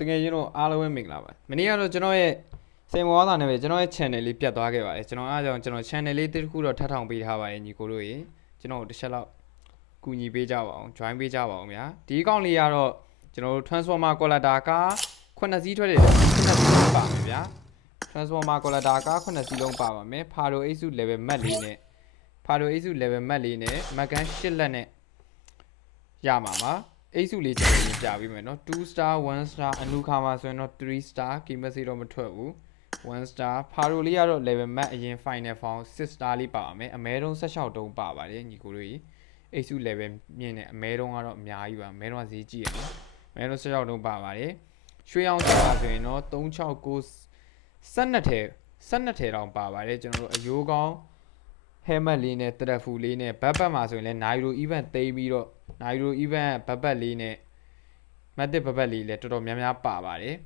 တကယ်ကျွန်တော်အားလုံးပဲမင်္ဂလာပါမနေ့ကတော့ကျွန်တော်ရဲ့စိန်မောသားနဲ့ပဲကျွန်တော်ရဲ့ channel လေးပြတ်သွားခဲ့ပါတယ်ကျွန်တော်အားကြောင့်ကျွန်တော် channel လေးတစ်ခုတော့ထပ်ထောင်ပေးထားပါတယ်ညီကိုတို့ရေကျွန်တော်တစ်ချက်လောက်ကူညီပေးကြပါအောင် join ပေးကြပါအောင်ဗျာဒီအကောင့်လေးကတော့ကျွန်တော်တို့ transformer collector ကား9စီးထွက်တယ်9စီးလုံးပါမယ်ဗျာ transformer collector ကား9စီးလုံးပါပါမယ် Faro Ace level map လေးနဲ့ Faro Ace level map လေးနဲ့ Macan 8လက်နဲ့ရမှာပါအိတ်စုလေးကျွန်တော်ပြပေးမယ်နော်2 star 1 star အနုခါမှာဆိုရင်တော့3 star ကီမက်စီတော့မထွက်ဘူး1 star ဖာရိုလေးကတော့ level max အရင် final form 6 star လေးပါပါမယ်အမဲတုံး16တုံးပါပါတယ်ညီကိုတို့ကြီးအိတ်စု level မြင့်တဲ့အမဲတုံးကတော့အများကြီးပါအမဲတုံးကဈေးကြီးရယ်နော်အမဲတုံး16တုံးပါပါတယ်ရွှေအောင်ဆက်ပါဆိုရင်တော့369 12ထဲတောင်ပါပါတယ်ကျွန်တော်တို့အယိုးကောင်း helmet လေးနဲ့တရက်ဖူလေးနဲ့ဘတ်ပတ်မှာဆိုရင်လည်း Nairo event သိမ်းပြီးတော့Nairo event ဘတ်ပတ်လေးနဲ့မတ်တစ်ဘတ်ပတ်လေးလည်းတော်တော်များများပါပါတယ်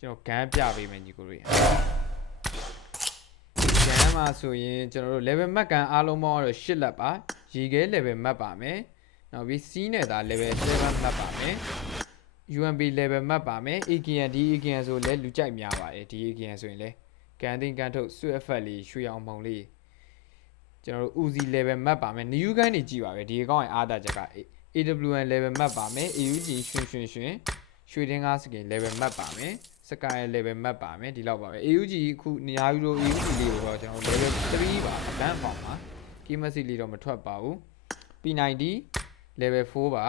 ကျွန်တော်ဂန်းပြပေးမယ်ညီကိုတို့ဂန်းမှာဆိုရင်ကျွန်တော်တို့ level map ကန်အားလုံးပေါင်းတော့8လက်ပါရေခဲ level map ပါမယ်နောက်ပြီး C နဲ့ဒါ level 7 map ပါမယ် UMP level map ပါမယ် AKN ဒီ AKN ဆိုလည်းလူကြိုက်များပါတယ်ဒီ AKN ဆိုရင်လည်းကန်တင်ကန်ထုတ်ဆွဲအဖက်လေးရွှေအောင်မုံလေးကျွန်တော်တို့ Uzi level map ပါမယ် new gun တွေကြည့်ပါပဲဒီအကောင့်ရဲ့အားသာချက်က AWN level map ပါမယ် AUG ရွှင်ရွှေတင်းကား skin level map ပါမယ် Sky level map ပါမယ်ဒီလောက်ပါပဲ AUG အခုညာယူလို့ AUG လေးကိုတော့ကျွန်တော် level 3ပါအတန်းပေါင်းပါကီမက်စီလေးတော့မထွက်ပါဘူး P90 level 4ပါ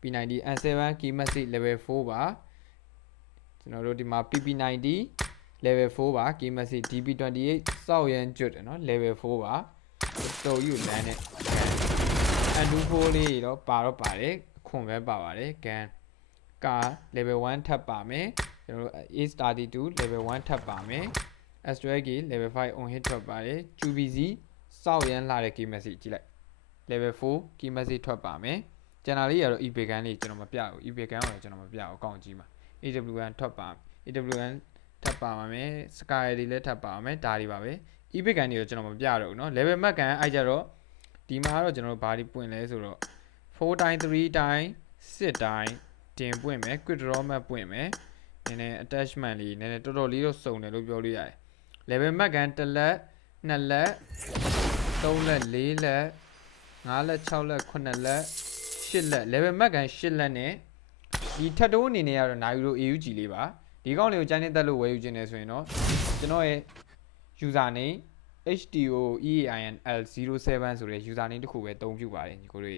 P90 N7 ကီမက်စီ level 4ပါကျွန်တော်တို့ဒီမှာ PP90 level 4ပါကီမက်စီ DP28 စောက်ရန်ကျွတ်เนาะ level 4ပါတော်ယူလမ်းနဲ့အဒူဖိုးလေးတော့တော့ပါတယ်ခွန်ပဲပါပါတယ်ကန်ကာ level 1ထပ်ပါမယ်ကျွန်တော်တို့ A32 level 1ထပ်ပါမယ် S12K level 5 on hit ထွက်ပါတယ် QBZ စောက်ရန်လာတဲ့ key message ကြည့်လိုက် level 4 key message ထွက်ပါမယ်ကျန်တာလေးကတော့ eBay ကန်လေးကျွန်တော်မပြဘူး eBay ကန်ကတော့ကျွန်တော်မပြဘူးအကောင့်ကြီးမှာ AWN ထွက်ပါ AWN ထပ်ပါမယ် Sky တွေလည်းထပ်ပါမယ်ဒါတွေပါပဲ eBay ကန်တွေကိုကျွန်တော်မပြတော့ဘူးเนาะ level map ကန်အဲ့ကြတော့ဒီမှာကတော့ကျွန်တော်တို့ဘာဒီပွင့်လဲဆိုတော့4တိုင်း3တိုင်း6တိုင်းတင်ပွင့်မယ် quick draw map ပွင့်မယ်နည်းနည်း attachment လေးနည်းနည်းတော်တော်လေးတော့စုံတယ်လို့ပြောလို့ရတယ် level map ကန်1လက်2လက်3လက်4လက်5လက်6လက်9လက်8လက် level map ကန်8လက်နဲ့ဒီထပ်တိုးအနေနဲ့ကတော့ Nairo AUG လေးပါဒီကောင်းလေးကိုကျန်းနေတက်လို့ဝယ်ယူခြင်းနေဆိုရင်တော့ကျွန်တော်ရဲ့ user name HTOEAINL07 ဆိုတဲ့ user name တစ်ခုပဲအသုံးပြုပါတယ်ညီကိုတို့